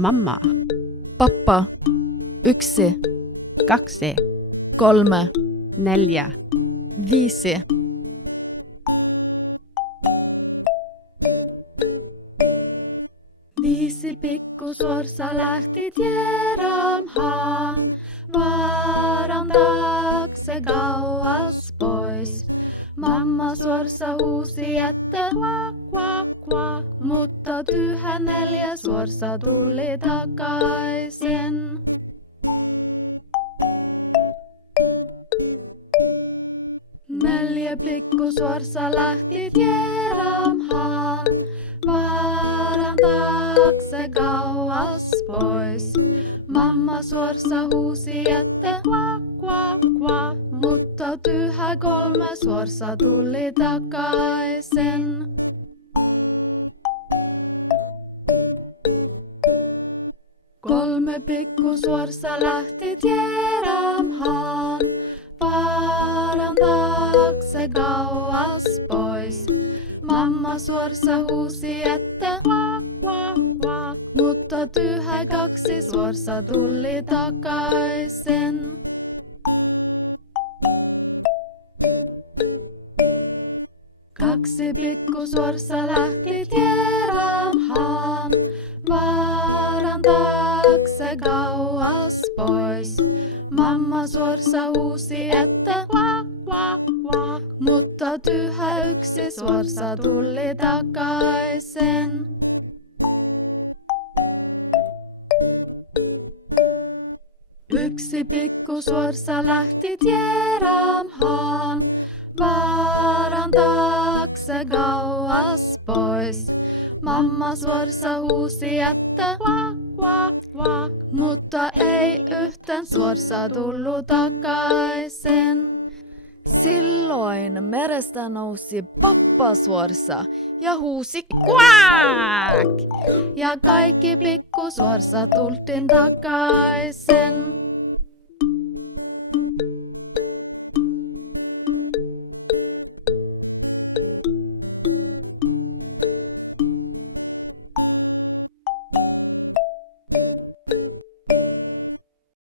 Mamma. Pappa. 1, 2, 3, 4, 5. Viisi pikkusuorsa lähti tieraamhaan, vaaran taakse kauas pois. Mamma suorsa huusi, että kvak, kvak, kvak, mutta tyhjä 4 suorsa tuli takaisin. Neljä pikkusuorsa lähti tieraamhaan, vaaran taakse kauas pois. Mamma suorsa huusi, että kvak, kvak, kvak, mutta tyhjä 3 suorsa tuli takaisin. Kolme pikkusuorsa lähti tieraamhaan, vaaran taakse kauas pois. Mamma suorsa huusi, että kvak, kvak, kvak, mutta tyhjä 2 suorsa tuli takaisin. Kaksi pikkusuorsa lähti tieraamhaan, vaaran taakse kauas pois. Mamma suorsa huusi, että kvak, kvak, kvak, mutta tyhjä 1 suorsa tuli takaisin. Yksi pikkusuorsa lähti tieraamhaan, vaaran taakse kauas pois. Mamma suorsa huusi, että kvak, kvak, kvak, mutta ei yhtään suorsa tullut takaisin. Silloin merestä nousi pappasuorsa ja huusi kvak! Ja kaikki pikkusuorsa tultiin takaisin.